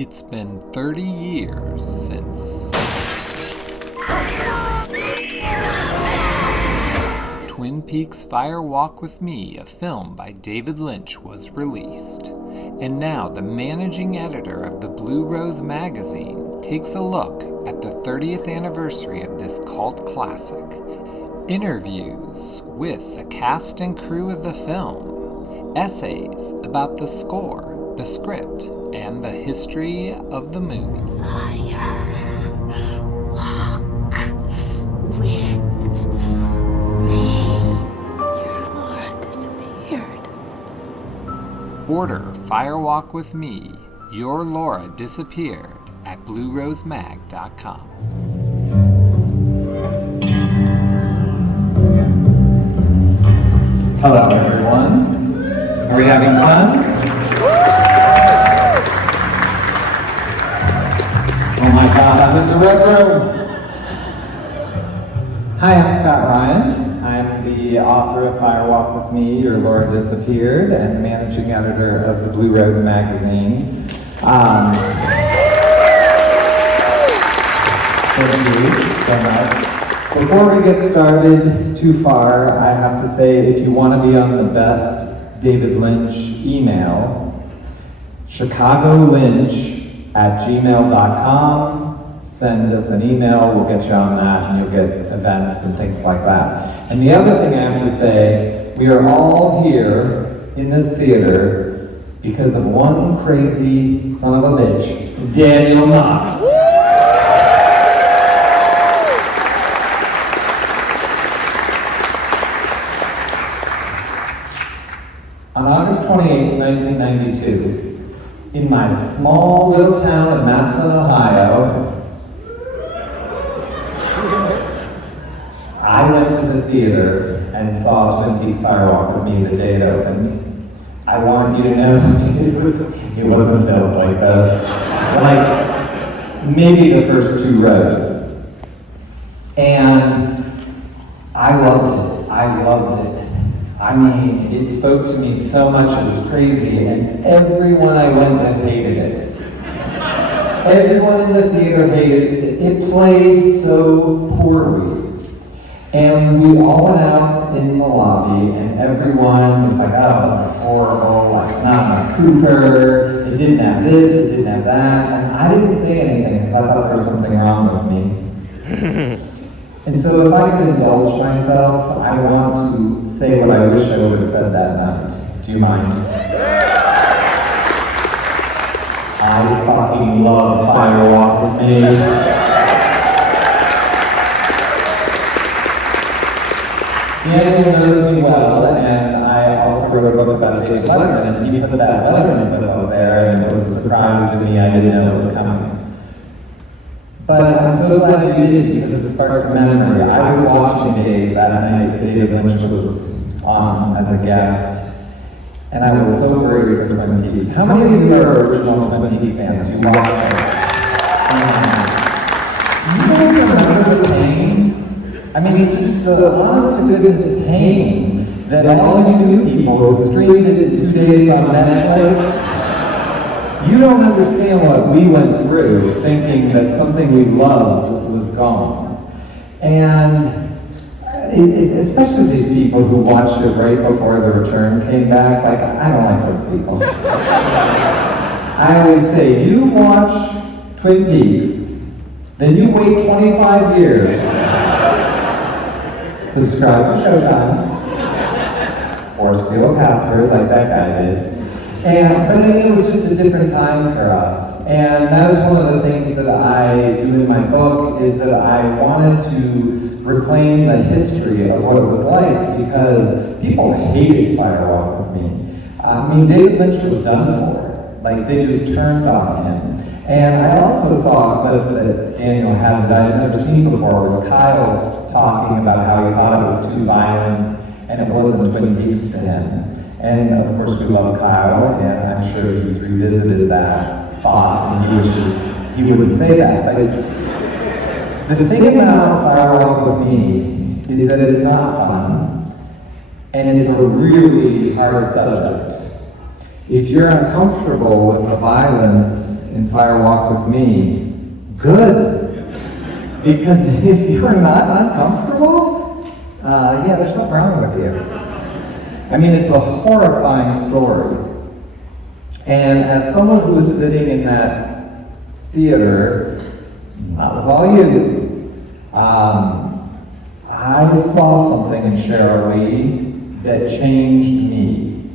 It's been 30 years since Twin Peaks Fire Walk with Me, a film by David Lynch, was released. And now the managing editor of the Blue Rose magazine takes a look at the 30th anniversary of this cult classic. Interviews with the cast and crew of the film, essays about the score, the script, and the history of the movie. Fire, walk with me. Your Laura disappeared. Order Fire Walk with Me, Your Laura Disappeared at BlueRoseMag.com. Hello, everyone. Are we having fun? Oh my God, I'm in the red room. Hi, I'm Scott Ryan. I'm the author of Fire Walk with Me, Your Laura Disappeared, and managing editor of the Blue Rose magazine. Thank you so much. Before we get started too far, I have to say, if you want to be on the best David Lynch email, chicagolynch@gmail.com. Send us an email, we'll get you on that, and you'll get events and things like that. And the other thing I have to say, we are all here in this theater because of one crazy son of a bitch, Daniel Knox. On August 28, 1992, in my small little town of Massillon, Ohio, I went to the theater and saw Twin Peaks Fire Walk with Me the day it opened. I want you to know it wasn't built like this. Like maybe the first two rows. And I loved it. I loved it. I mean, it spoke to me so much, it was crazy, and everyone I went with hated it. Everyone in the theater hated it. It played so poorly. And we all went out in the lobby, and everyone was like, oh, it was horrible, like not enough Cooper, it didn't have this, it didn't have that, and I didn't say anything because I thought there was something wrong with me. And so if I could indulge myself, I want to say what I wish I would have said that night. Do you mind? I fucking love Fire Walk with Me. Daniel knows me well, and I also wrote a book about David Letterman, and he put that Letterman book there, and it was a surprise to me. I didn't know it was coming. But I'm so glad you did, because it sparked a memory. I was watching Dave that night that David Lynch was on as a guest, and I was so worried for Twin Peaks. How many of you are original Twin Peaks fans? You watch it? You guys remember the pain? I mean, just the honest to goodness pain that all you new people who streamed it in 2 days on Netflix. You don't understand what we went through thinking that something we loved was gone. And especially these people who watched it right before the return came back, like, I don't like those people. I always say, you watch Twin Peaks, then you wait 25 years, subscribe to Showtime, or steal a password like that guy did. But it was just a different time for us. And that was one of the things that I do in my book, is that I wanted to reclaim the history of what it was like, because people hated Fire Walk with Me. I mean, David Lynch was done for. Like, they just turned on him. And I also saw a clip that Daniel had that I had never seen before, where Kyle's talking about how he thought it was too violent, and it wasn't Twin Peaks to him. And of course, we love Kyle, and I'm sure he's revisited that thought, and he wishes he wouldn't say that. But the thing about Fire Walk with Me is that it's not fun, and it's a really hard subject. If you're uncomfortable with the violence in Fire Walk with Me, good. Because if you're not uncomfortable, yeah, there's something wrong with you. I mean, it's a horrifying story. And as someone who was sitting in that theater, not with all you, I saw something in Cheryl Lee that changed me.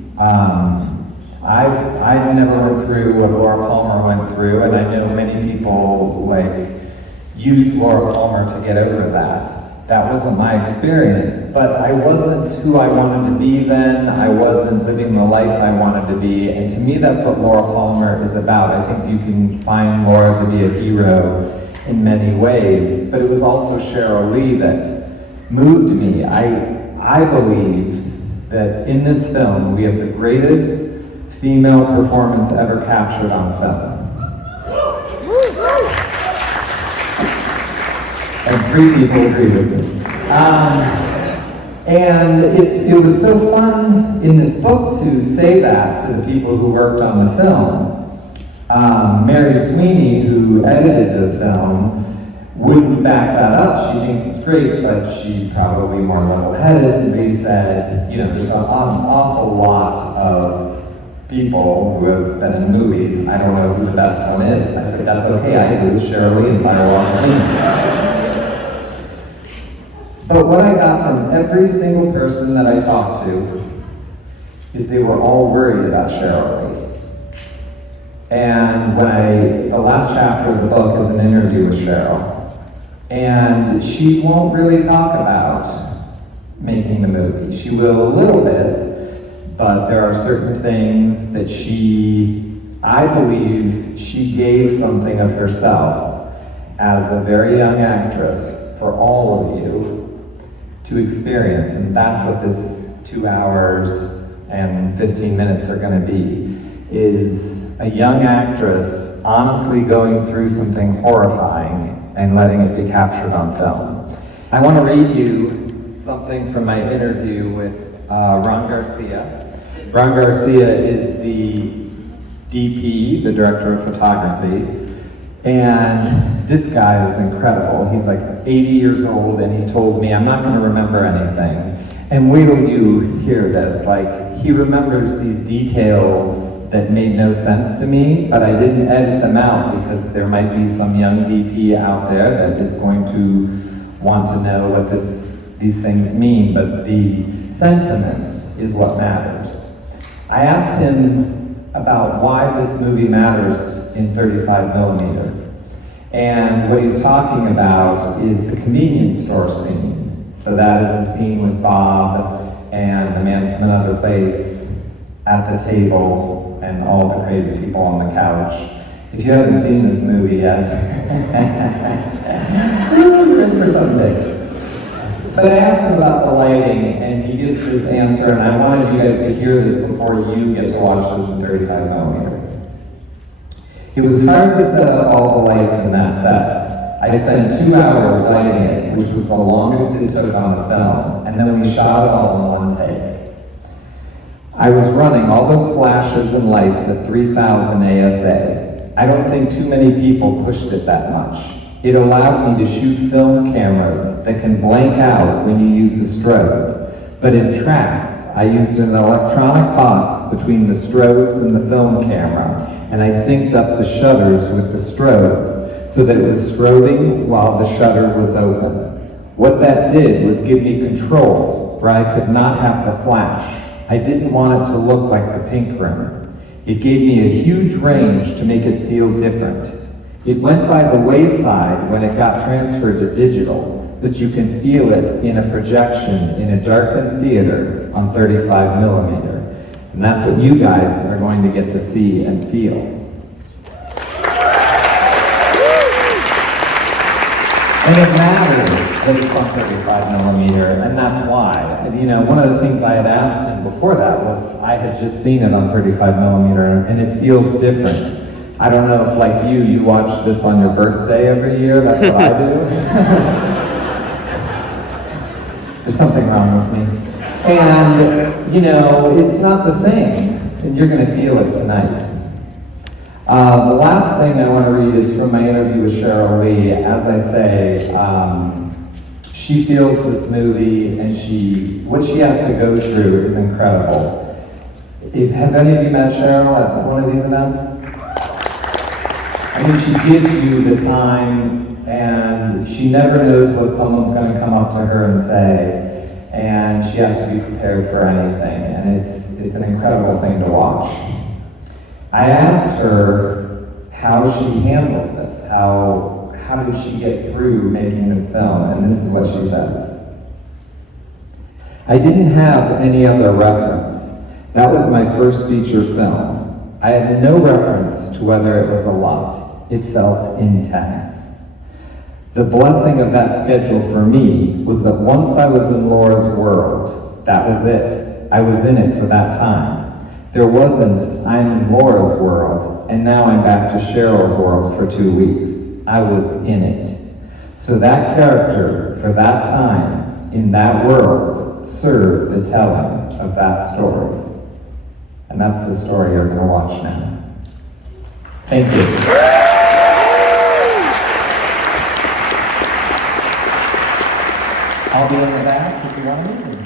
I never went through what Laura Palmer went through, and I know many people use Laura Palmer to get over that. That wasn't my experience, but I wasn't who I wanted to be then. I wasn't living the life I wanted to be, and to me that's what Laura Palmer is about. I think you can find Laura to be a hero in many ways, but it was also Cheryl Lee that moved me. I believe that in this film we have the greatest female performance ever captured on film. And 3 people agree with me. And it was so fun in this book to say that to the people who worked on the film. Mary Sweeney, who edited the film, wouldn't back that up. She thinks it's great, but she's probably more level-headed. And they said, there's an awful lot of people who have been in movies. I don't know who the best one is. I said, that's okay, I do. Sheryl Lee and Fire Walk with Me. But what I got from every single person that I talked to is they were all worried about Cheryl Lee. And the last chapter of the book is an interview with Sheryl. And she won't really talk about making the movie. She will a little bit, but there are certain things that I believe she gave something of herself as a very young actress for all of you to experience, and that's what this 2 hours and 15 minutes are going to be, is a young actress honestly going through something horrifying and letting it be captured on film. I want to read you something from my interview with Ron Garcia. Ron Garcia is the DP, the director of photography, and this guy is incredible. He's like 80 years old, and he's told me, I'm not going to remember anything. And wait till you hear this. He remembers these details that made no sense to me, but I didn't edit them out because there might be some young DP out there that is going to want to know what these things mean, but the sentiment is what matters. I asked him about why this movie matters in 35 millimeter. And what he's talking about is the convenience store scene. So that is the scene with Bob and the man from another place at the table and all the crazy people on the couch. If you haven't seen this movie yet, you're in for something. But I asked him about the lighting, and he gives this answer, and I wanted you guys to hear this before you get to watch this in 35 millimeter. It was hard to set up all the lights in that set. I spent 2 hours lighting it, which was the longest it took on the film, and then we shot it all in one take. I was running all those flashes and lights at 3000 ASA. I don't think too many people pushed it that much. It allowed me to shoot film cameras that can blank out when you use a strobe. But in tracks, I used an electronic box between the strobes and the film camera, and I synced up the shutters with the strobe so that it was strobing while the shutter was open. What that did was give me control where I could not have the flash. I didn't want it to look like the pink room. It gave me a huge range to make it feel different. It went by the wayside when it got transferred to digital, but you can feel it in a projection in a darkened theater on 35 millimeter. And that's what you guys are going to get to see and feel. And it matters that it's on 35 millimeter, and that's why. One of the things I had asked him before that was, I had just seen it on 35 millimeter, and it feels different. I don't know if, like you watch this on your birthday every year. That's what I do. There's something wrong with me. And, it's not the same. And you're going to feel it tonight. The last thing I want to read is from my interview with Cheryl Lee. As I say, she feels this movie and what she has to go through is incredible. Have any of you met Sheryl at one of these events? I mean, she gives you the time, and she never knows what someone's going to come up to her and say, and she has to be prepared for anything, and it's an incredible thing to watch. I asked her how she handled this, how did she get through making this film, and this is what she says. I didn't have any other reference. That was my first feature film. I had no reference to whether it was a lot. It felt intense. The blessing of that schedule for me was that once I was in Laura's world, that was it. I was in it for that time. There wasn't, I'm in Laura's world, and now I'm back to Cheryl's world for 2 weeks. I was in it. So that character, for that time, in that world, served the telling of that story. And that's the story you're going to watch now. Thank you. I'll be in the back if you want to meet me.